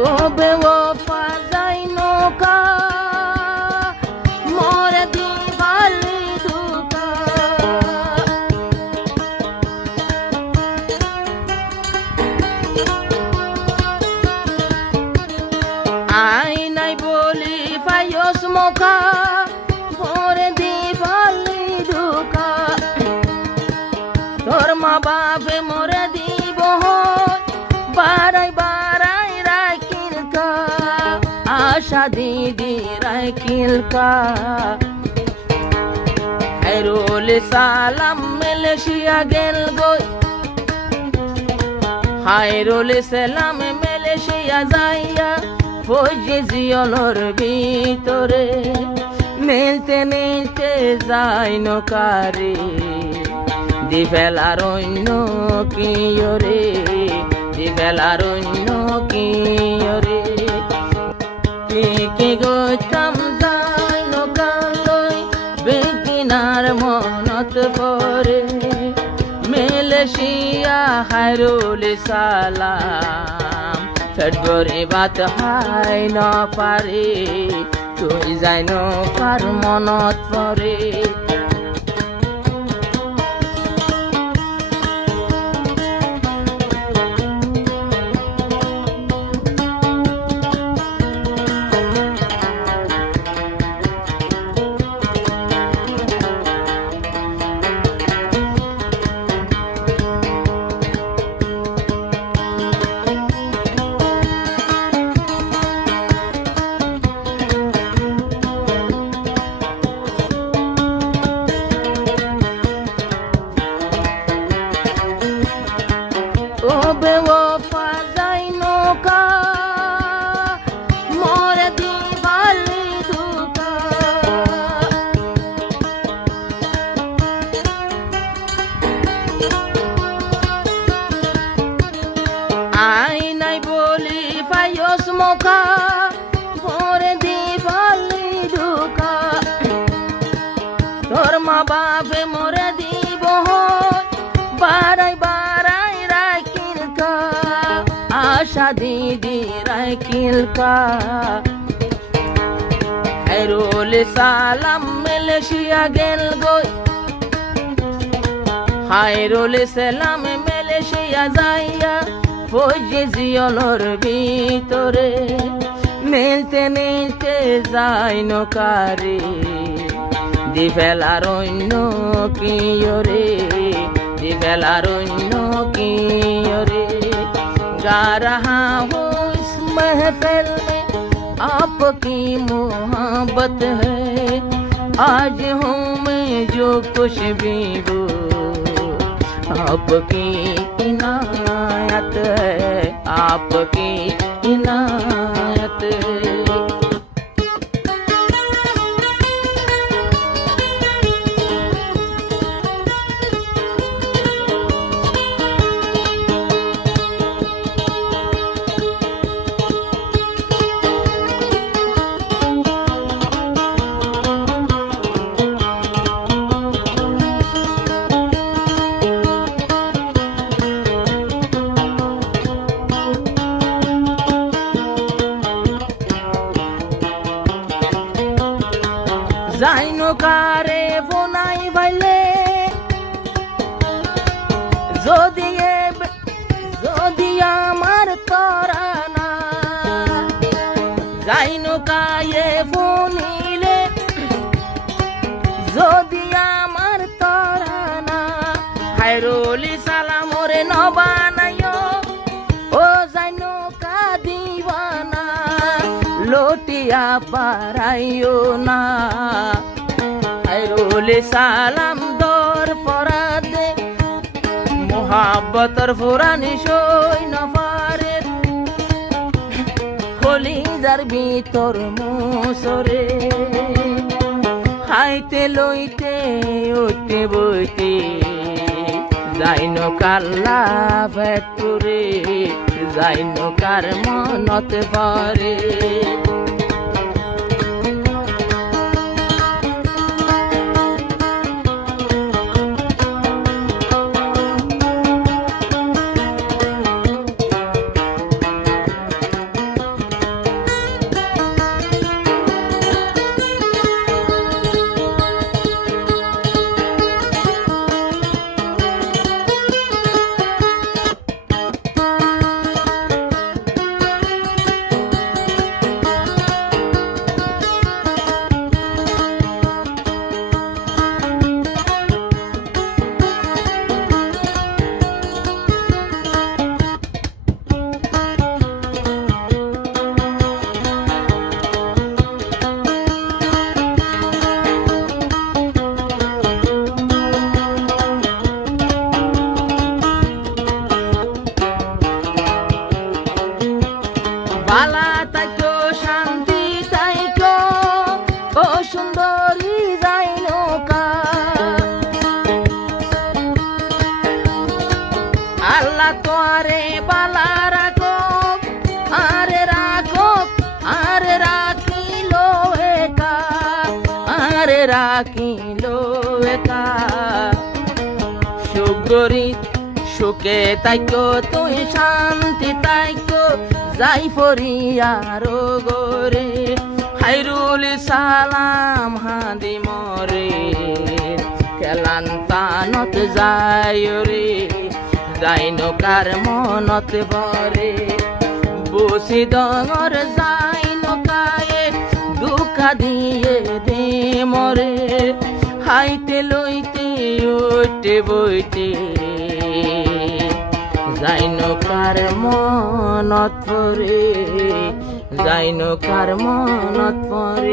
ও বেওয়াফা যাই নৌকা মোরে দিবালি ধোকা আই নাই বলি পায়স মোকা মোরে দিবালি ধোকা তোর মা বাপে মোরে দিব বারাই বারাই রাখিল কা আশা দিদি রাখিল কা খায়রুল সালাম মালয়েশিয়া গেল গই খায়রুল সালাম মালয়েশিয়া যাইয়া ফৌজি জিয়লর ভিতরে মিলতে মিলতে যায় নকারে দিবেলার অন্য কিয়রে দিবেলার অন্য কিয়রে কি গইতাম যাই নকালই বেগিনার মনত পরে মালয়েশিয়া খায়রুল সালাম ফেটবরে বাত হাই ন পারে তুই যাই নকার মনত পরে ও বেওয়াফা যাই নৌকা মোরে দিবালি ধোকা আই নাই বলি পায়স মোকা মোরে দিবালি ধোকা তোর মা বাপে মোরে দিব বারাই বারাই রাখিল কা আশা দিদি রাখিল কা খায়রুল সালাম মালয়েশিয়া গেল গই খায়রুল সালাম মালয়েশিয়া যাইয়া ফৌজি জিয়লর ভিতরে মিলতে মিলতে যায় নকারে দিবেলার অন্য কিয়রে दिवेलार অন্য कियोरे गा रहा हूँ इस महफिल में आपकी मोहब्बत है आज हूँ मैं जो कुछ भी वो आपकी इनायत है आपकी इनायत है যাই নৌকারে ফোনাই বাইলে যদি আমার তরা না যাই নৌকায়ে ফোনিলে যদি আমার তরা না খায়রুল সালাম ওরে নবানাইও ও যাই নৌকা দিবানা লোটিয়া পারাইও না খায়রুল সালাম দর পরাদে মোহাব্বতর ফুরানি সই নফারে কলিজার ভিতর মুসরে খাইতে লইতে উঠতে বইতে যাই নৌকাল্লা ভেটুরে যাই নৌকার মনত পরে বালা তাইকো শান্তি তাইকো ও সুন্দরী যাই নৌকা আল্লাহ তোয়ারে বালা রাখো আরে রাখো আরে রাখিলো একা আরে রাখিলো একা সুগরি সুখে তাইকো তুই শান্তি তাইকো যাই ফরিয়ারো গোরে হাইরুল সালাম হাদি মরে কেলান তানত যায় রে যাই নৌকার মনত ভরে বসি ডঙর যাই নৌকায়ে দুকা দিয়ে দে মরে হাইতে লইতে উঠে বইতে যাই নৌকার মনত পরে যাই নৌকার মনত পরে